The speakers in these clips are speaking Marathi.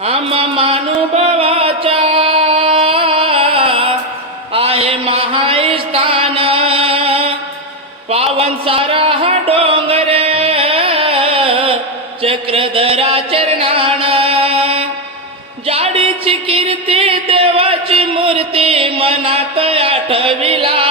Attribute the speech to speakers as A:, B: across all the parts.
A: आम मानुभवाचा आहे महास्थान. पावन सारा हा डोंगर चक्रधरा चरणाण जाडीची कीर्ती देवाची मूर्ती मनात आठविला.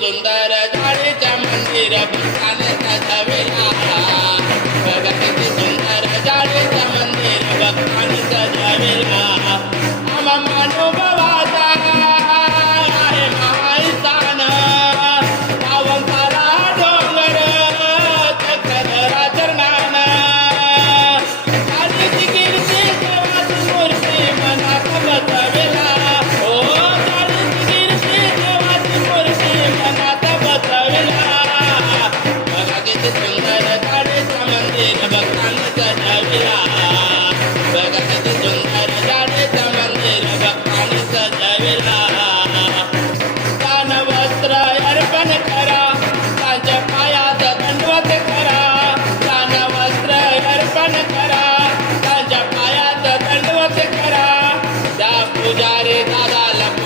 A: ಸುಂದರ ಗಾಳಿ ಚಾಮಂದಿರ ಬಿಸಾಲೆ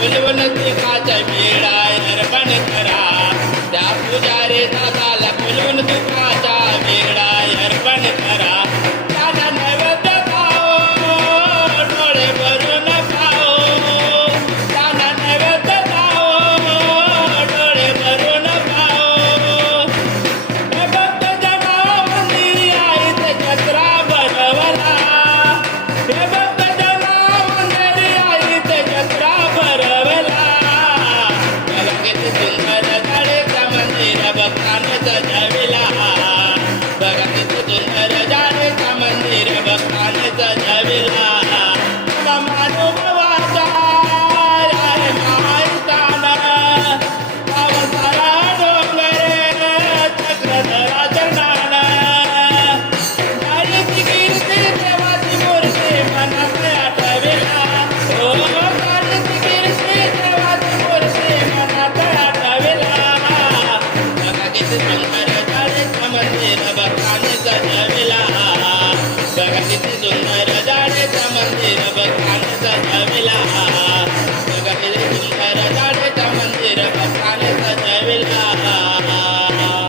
A: फुलवनती काचा मिळाय अर्पण करा. त्या पुजारे दादाला फुलवून तुकाचा पैसे पन्नास